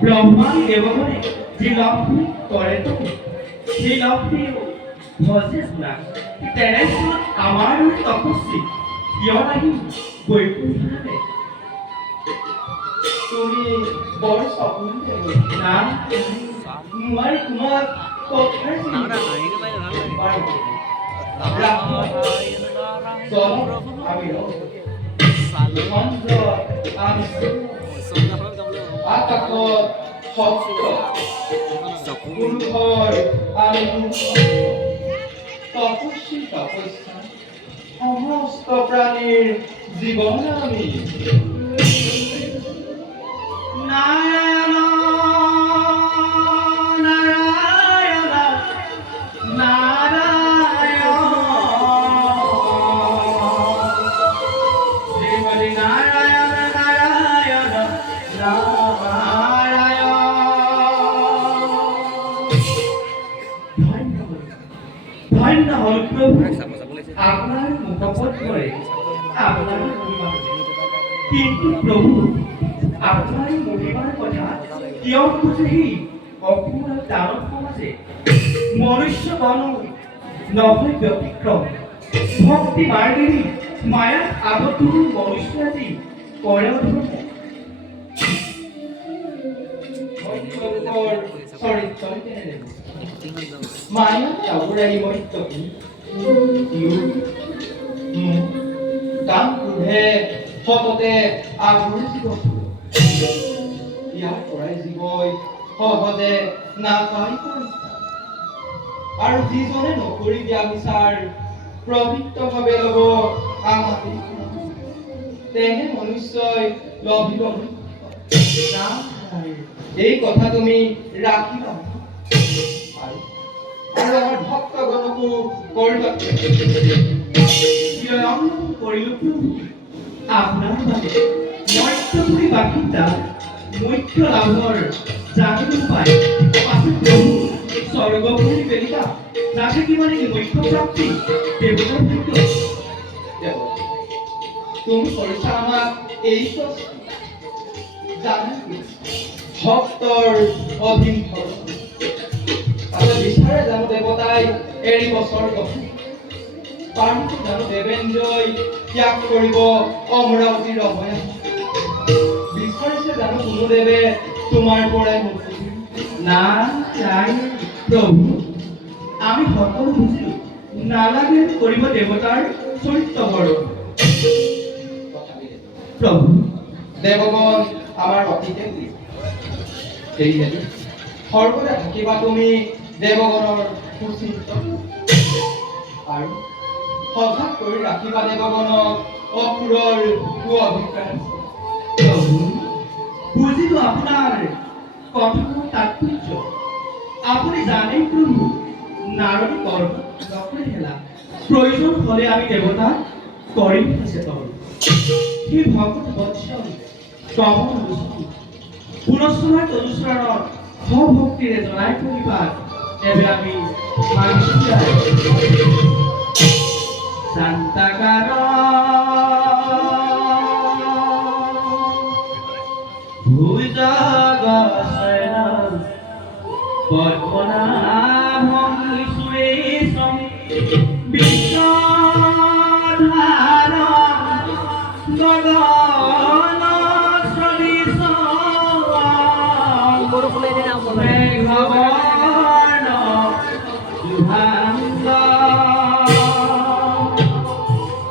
ব্ৰহ্মাদি দেবগণে যে লক্ষ্মী কৰে তো সেই লক্ষ্মী ভজে না তেনেস্থলত আমাৰ তপস্বী কিয় লাগি বৈকুণ্ঠে তুমি বৰ সপোন না মই তোমাক কথাই সমস্ত প্রাণীর জীবন আমি নারায়ণ নারায়ণ নারায়ণ শ্রীমতি নারায়ণ নারায়ণ ধন্য হল প্রভু আপনার মুখপথ করে আপনার কিন্তু প্রভু আপনার মহিমার কথা কিয় বুঝেহি অপূর্ণ দানব সমাজে মনুষ্য গণ নহয় ব্যতিক্রম ভক্তি মার্গিনী মায়া আবদ্ধ মনুষ্য আজি করে মায়া চাউৰাই মই তপি কাম ক্ৰোধে সততে আগুৰি জীৱ ইয়াৰ পৰাই জীৱই সহজে নাপাই পৰিস্থা আৰু যিজনে নকৰি দিয়া বিচাৰ প্ৰবৃত্তভাৱে ল'ব আমাতেই তেনে মনুষ্যই লভিব এই কথা তুমি ৰাখিবা আৰু আমাৰ ভক্তগণকো কৰিবা কৰিলো প্ৰভু আপোনাৰ বাবে মত্যপুৰী বাসিন্দা মুখ্য লাভৰ জানিব পায় পাছত প্ৰভু স্বৰ্গপুৰী বেলিকা যাকে কি মানে মুখ্য প্ৰাপ্তি দেৱতাৰ ভিতৰত তুমি কৰিছা আমাক এই জানা ভক্তৰ অধীন বিচাৰে জানো দেৱতাই এৰিব স্বৰ্গ পাৰিব জানো দেৱেন্দ্ৰই ত্যাগ কৰিব অমৰাৱতীৰ অভয়া বিচাৰিছে জানো কোনো দেৱে তোমাৰ পৰাই মুক্তি নাই প্ৰভু আমি সকলো বুজিলো নালাগে কৰিব দেৱতাৰ চৰিত্ৰ বৰ্ণন প্ৰভু দেৱগণ আমাৰ অতীতে সেয়েহে সৰ্বদা থাকিবা তুমি দেৱগণৰ সুচিন্ত আৰু সজাগ কৰি ৰাখিবা দেৱগণক অসুৰৰ কুঅভিপ্ৰায় প্ৰভু বুজিলো আপোনাৰ কথাৰ তাৎপৰ্য আপুনি জানেই প্ৰভু নাৰদী কৰ্ম নকৰে হেলা প্ৰয়োজন হলে আমি দেৱতা কৰিম চেতন সেই ভকত বৎসল কমল লোচন পুনশ্চৰাৰ তনুচৰণৰ সভক্তিৰে জনাই প্ৰতিপাত এবে আমি মাগিছো শান্তাকাৰ ভুজগশয়ন পদ্মনাভং সুৰেশম বিশ্বধাৰ গগন সদৃশ মেঘবৰ্ণ শুভাঙ্গ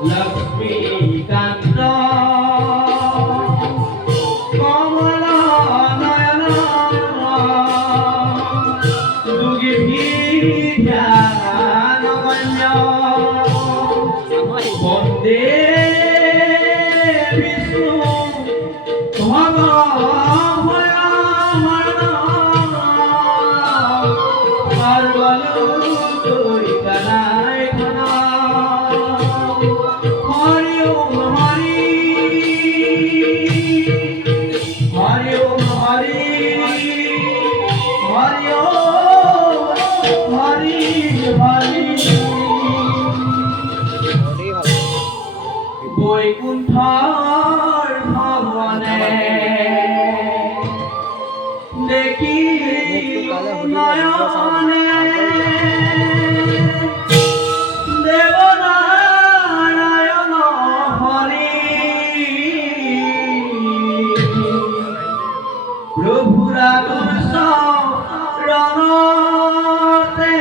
লক্ষ্মীকান্ত কমল নয়ন যোগীভিধ্যানগণ্য বন্দে বিষ্ণু বৈকুণ্ঠৰ ভৱনে দেখি নয়নে দেৱনাৰায়ণ হৰি প্ৰভুৰ ৰণতে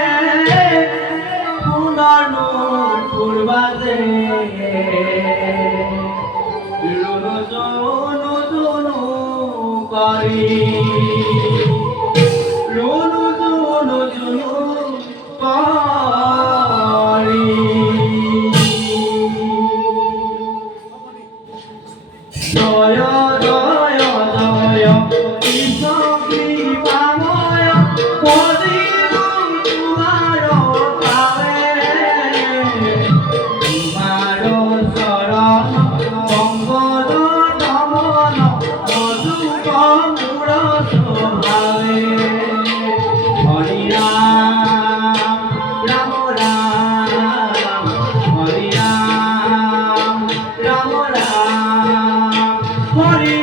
পুনৰ নূৰ বাজে জয় জয় জয় কৃষ্ণ কৃপাময় পদিব তোমাৰ পাৱে তোমাৰ চৰণ মংগল দমন মধুক মূৰ স্বভাৱে হৰি ৰাম ৰাম ৰাম হৰি ৰাম ৰাম ৰাম হৰি